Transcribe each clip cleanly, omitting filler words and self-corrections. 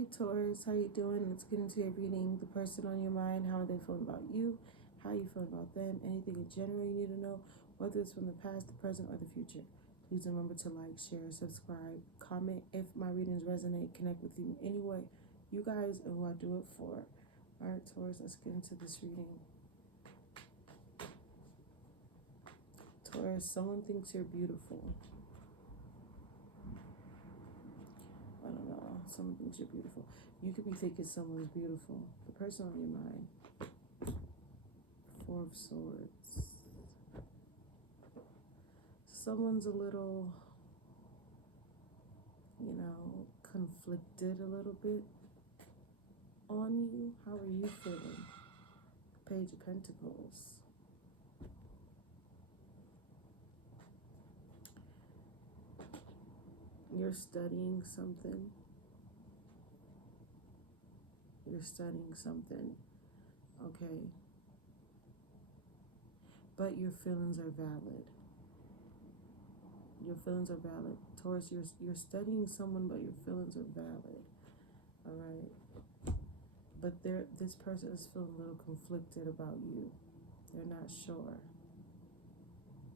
Hey Taurus, how you doing? Let's get into your reading. The person on your mind, how are they feeling about you? How you feeling about them? Anything in general you need to know, whether it's from the past, the present, or the future. Please remember to like, share, subscribe, comment if my readings resonate, connect with you in any way. You guys are who I do it for. Alright, Taurus, let's get into this reading. Taurus, someone thinks you're beautiful. I don't know. Someone thinks you're beautiful. You could be thinking someone's beautiful. The person on your mind. Four of Swords. Someone's a little, conflicted a little bit on you. How are you feeling? Page of Pentacles. You're studying something. You're studying something. Okay. But your feelings are valid. Your feelings are valid. Taurus, you're studying someone, but your feelings are valid. All right. But this person is feeling a little conflicted about you. They're not sure.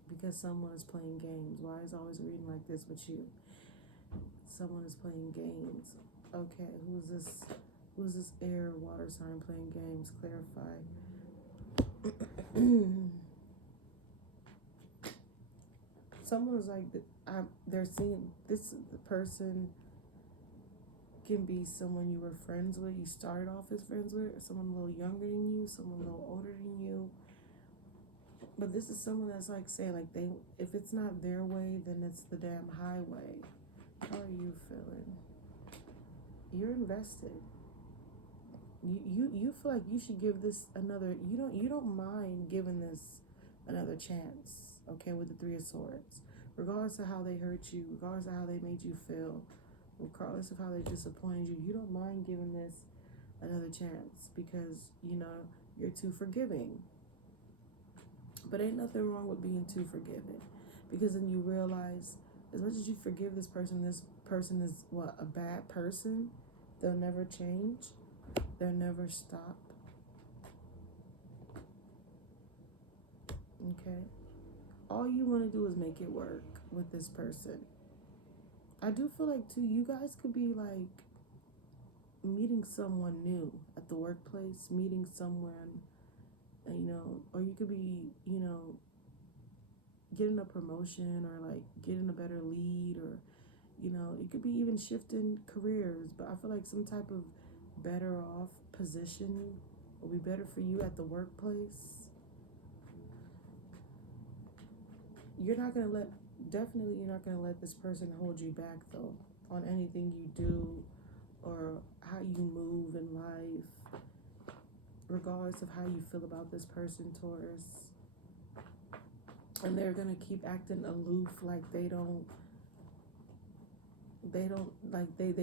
Because someone is playing games. Why is always reading like this with you? Someone is playing games. Okay, who's this air water sign playing games? Clarify. Someone's like, they're seeing this, the person can be someone you were friends with, you started off as friends with, or someone a little younger than you, someone a little older than you. But this is someone that's like saying, like, if it's not their way, then it's the damn highway. How are you feeling? You're invested. You feel like you should give this another, you don't mind giving this another chance, okay, with the Three of Swords. Regardless of how they hurt you, regardless of how they made you feel, regardless of how they disappointed you, you don't mind giving this another chance because, you're too forgiving. But ain't nothing wrong with being too forgiving, because then you realize as much as you forgive this person is what, a bad person. They'll never change. They'll never stop. Okay? All you want to do is make it work with this person. I do feel like, too, you guys could be, like, meeting someone new at the workplace, meeting someone, or you could be, getting a promotion or, like, getting a better lead, or, you could be even shifting careers. But I feel like some type of better off position will be better for you at the workplace. You're not going to let this person hold you back, though, on anything you do or how you move in life, regardless of how you feel about this person, Taurus. And they're going to keep acting aloof, like they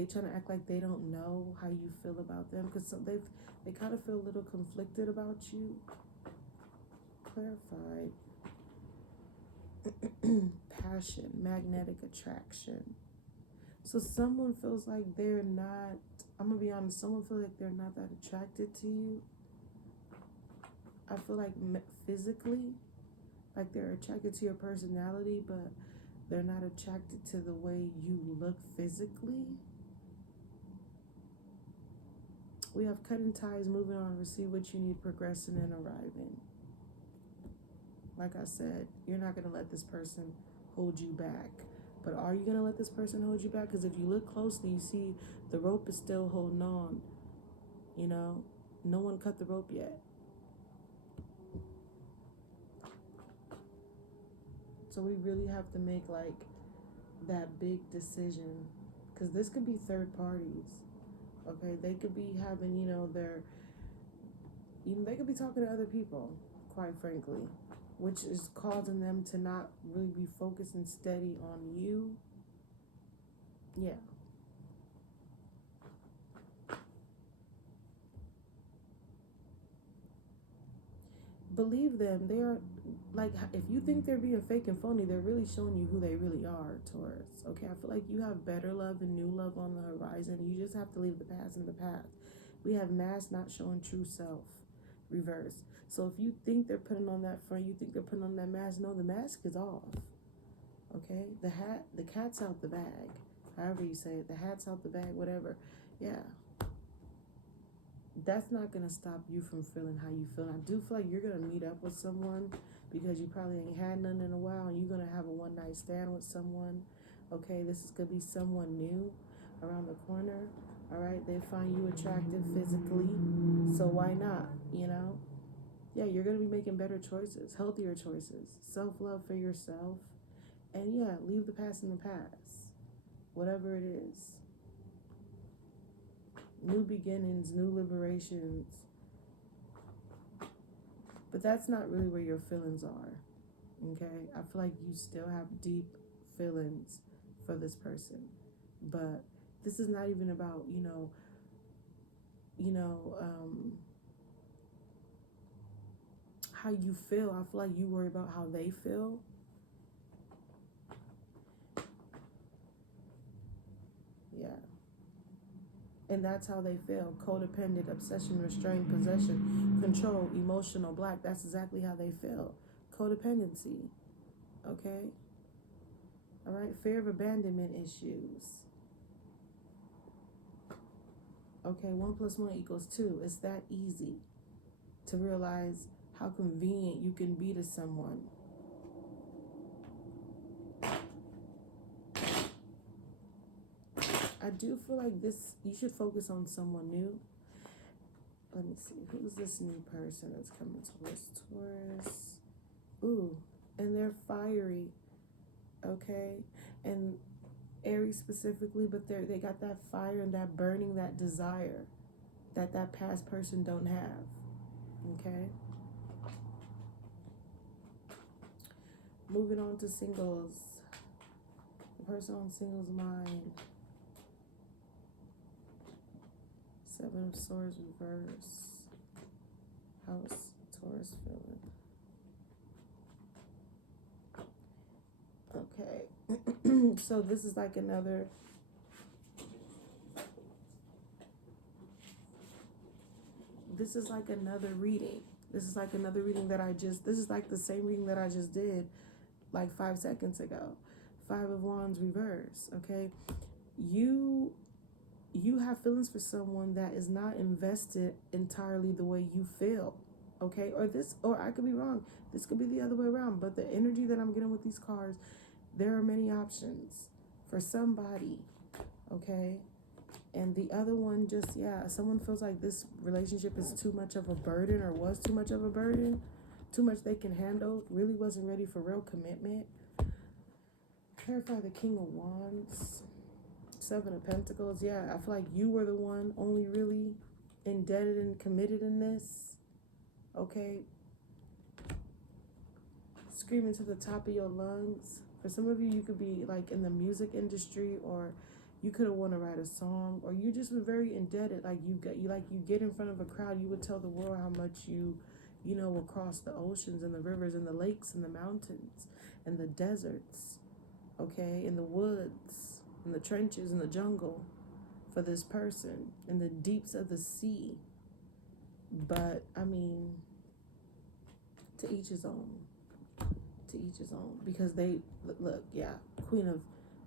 trying to act like they don't know how you feel about them, because they kind of feel a little conflicted about you. Clarify. Passion, magnetic attraction. So someone feels like they're not, I'm gonna be honest, someone feels like they're not that attracted to you. I feel like physically, like they're attracted to your personality, but they're not attracted to the way you look physically. We have cutting ties, moving on, receive what you need, progressing and arriving. Like I said, you're not going to let this person hold you back. But are you going to let this person hold you back? Because if you look closely, you see the rope is still holding on. No one cut the rope yet. So we really have to make, like, that big decision. Because this could be third parties. Okay, they could be having, they could be talking to other people, quite frankly, which is causing them to not really be focused and steady on you. Yeah. Believe them. like, if you think they're being fake and phony, they're really showing you who they really are, Taurus. Okay, I feel like you have better love and new love on the horizon. You just have to leave the past in the past. We have mask not showing true self, reverse. So if you think they're putting on that front, you think they're putting on that mask, no, the mask is off. Okay, the cat's out the bag. However you say it, the hat's out the bag, whatever. Yeah, that's not gonna stop you from feeling how you feel. And I do feel like you're gonna meet up with someone because you probably ain't had none in a while, and you're gonna have a one night stand with someone. Okay, this is gonna be someone new around the corner. All right, they find you attractive physically, so why not? You know, yeah, you're gonna be making better choices, healthier choices, self love for yourself, and yeah, leave the past in the past, whatever it is. New beginnings, new liberations. But that's not really where your feelings are. Okay? I feel like you still have deep feelings for this person. But this is not even about, how you feel. I feel like you worry about how they feel. Yeah. And that's how they feel. Codependent, obsession, restraint, possession, control, emotional, black. That's exactly how they feel. Codependency. Okay? All right? Fear of abandonment issues. Okay, 1 + 1 = 2. It's that easy to realize how convenient you can be to someone. I do feel like this, you should focus on someone new. Let me see, who's this new person that's coming towards Taurus? Ooh, and they're fiery, okay? And Aries specifically, but they got that fire and that burning, that desire that past person don't have, okay? Moving on to singles. The person on singles' mind. 7 of Swords reverse. How's Taurus feeling? Okay. So this is like another reading. This is like another reading this is like the same reading that I just did like 5 seconds ago. 5 of Wands reverse, okay? You have feelings for someone that is not invested entirely the way you feel, okay? Or I could be wrong. This could be the other way around, but the energy that I'm getting with these cards, there are many options for somebody, okay? And the other one, just, yeah, someone feels like this relationship is too much of a burden, or was too much of a burden, too much they can handle, really wasn't ready for real commitment. Clarify the King of Wands. 7 of Pentacles. Yeah, I feel like you were the one only really indebted and committed in this. Okay. Screaming to the top of your lungs. For some of you, you could be like in the music industry, or you could have want to write a song, or you just were very indebted. Like you get in front of a crowd, you would tell the world how much you will cross the oceans and the rivers and the lakes and the mountains and the deserts, okay, in the woods, in the trenches, in the jungle for this person, in the deeps of the sea. But I mean, to each his own. To each his own. Because they look, yeah, Queen of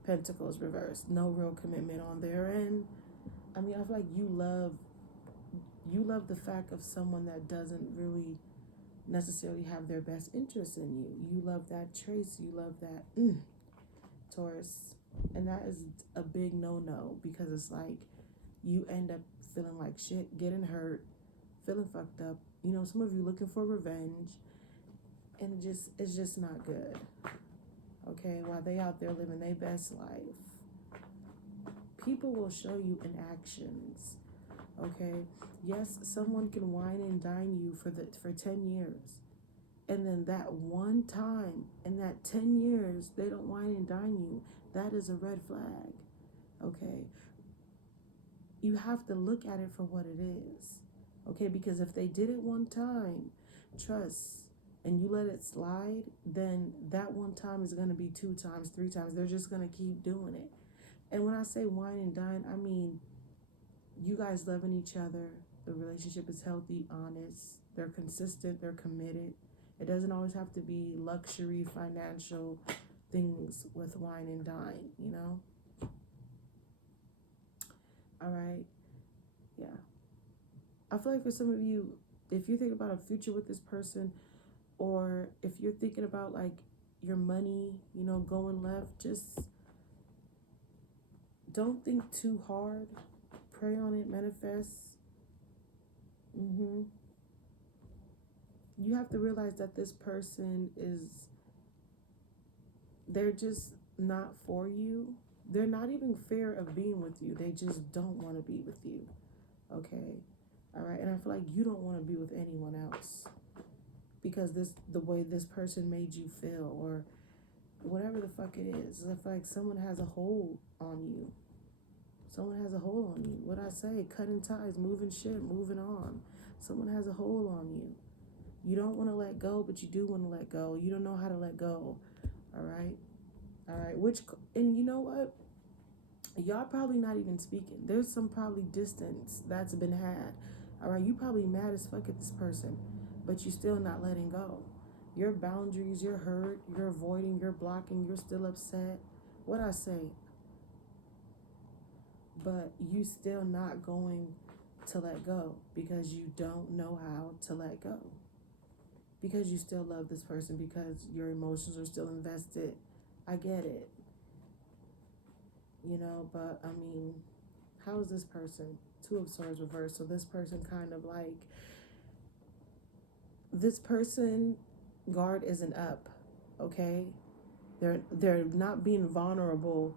Pentacles reversed. No real commitment on their end. I mean, I feel like you love the fact of someone that doesn't really necessarily have their best interest in you. You love that trace. You love that Taurus. And that is a big no-no, because it's like you end up feeling like shit, getting hurt, feeling fucked up. Some of you looking for revenge, and it's just not good. Okay, while they out there living their best life, people will show you in actions. Okay, yes, someone can wine and dine you for 10 years, and then that one time in that 10 years they don't wine and dine you. That is a red flag. Okay, you have to look at it for what it is. Okay, because if they did it one time, trust, and you let it slide, then that one time is going to be 2 times, 3 times. They're just going to keep doing it. And when I say wine and dine, I mean you guys loving each other. The relationship is healthy, honest. They're consistent. They're committed. It doesn't always have to be luxury, financial things with wine and dine, you know? All right. Yeah. I feel like for some of you, if you think about a future with this person, or if you're thinking about like your money, you know, going left, just don't think too hard. Pray on it, manifest. You have to realize that this person they're just not for you. They're not even fear of being with you. They just don't want to be with you. Okay? All right? And I feel like you don't want to be with anyone else because the way this person made you feel, or whatever the fuck it is. I feel like someone has a hold on you. Someone has a hold on you. What I say, cutting ties, moving shit, moving on. Someone has a hold on you. You don't want to let go, but you do want to let go. You don't know how to let go. All right? All right? And you know what? Y'all probably not even speaking. There's some probably distance that's been had. All right? You probably mad as fuck at this person, but you still not letting go. Your boundaries, you're hurt, you're avoiding, you're blocking, you're still upset. What I say? But you still not going to let go because you don't know how to let go. Because you still love this person, because your emotions are still invested. I get it. You know, but I mean, how is this person? 2 of Swords reversed. So this person kind of like, this person guard isn't up, okay? They're not being vulnerable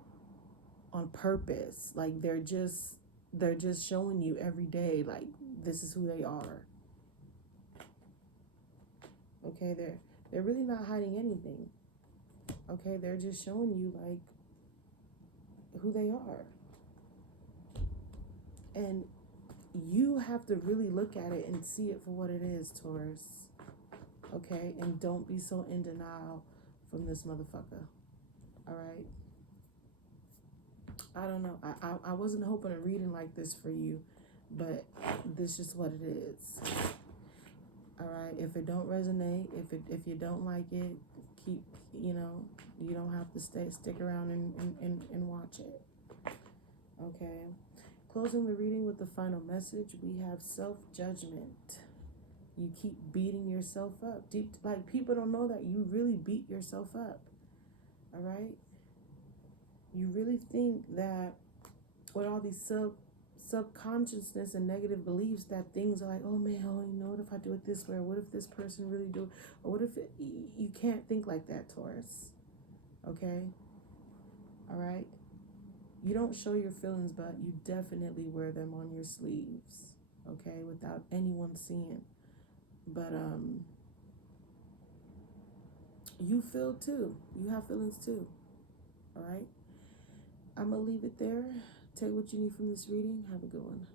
on purpose. Like they're just showing you every day like this is who they are. Okay, they're really not hiding anything. Okay, they're just showing you like who they are. And you have to really look at it and see it for what it is, Taurus. Okay, and don't be so in denial from this motherfucker. All right. I don't know. I wasn't hoping a reading like this for you, but this is what it is. All right. If it don't resonate, if you don't like it, keep, you know, you don't have to stick around and watch it. Okay. Closing the reading with the final message, we have self-judgment. You keep beating yourself up. Like people don't know that you really beat yourself up. All right. You really think that with all these subconsciousness and negative beliefs that things are like, oh man, you know, what if I do it this way, or what if this person really do it, or what if you can't think like that, Taurus. Okay. All right. You don't show your feelings, but you definitely wear them on your sleeves, okay, without anyone seeing. But you feel too. You have feelings too. All right. I'm gonna leave it there. Take what you need from this reading. Have a good one.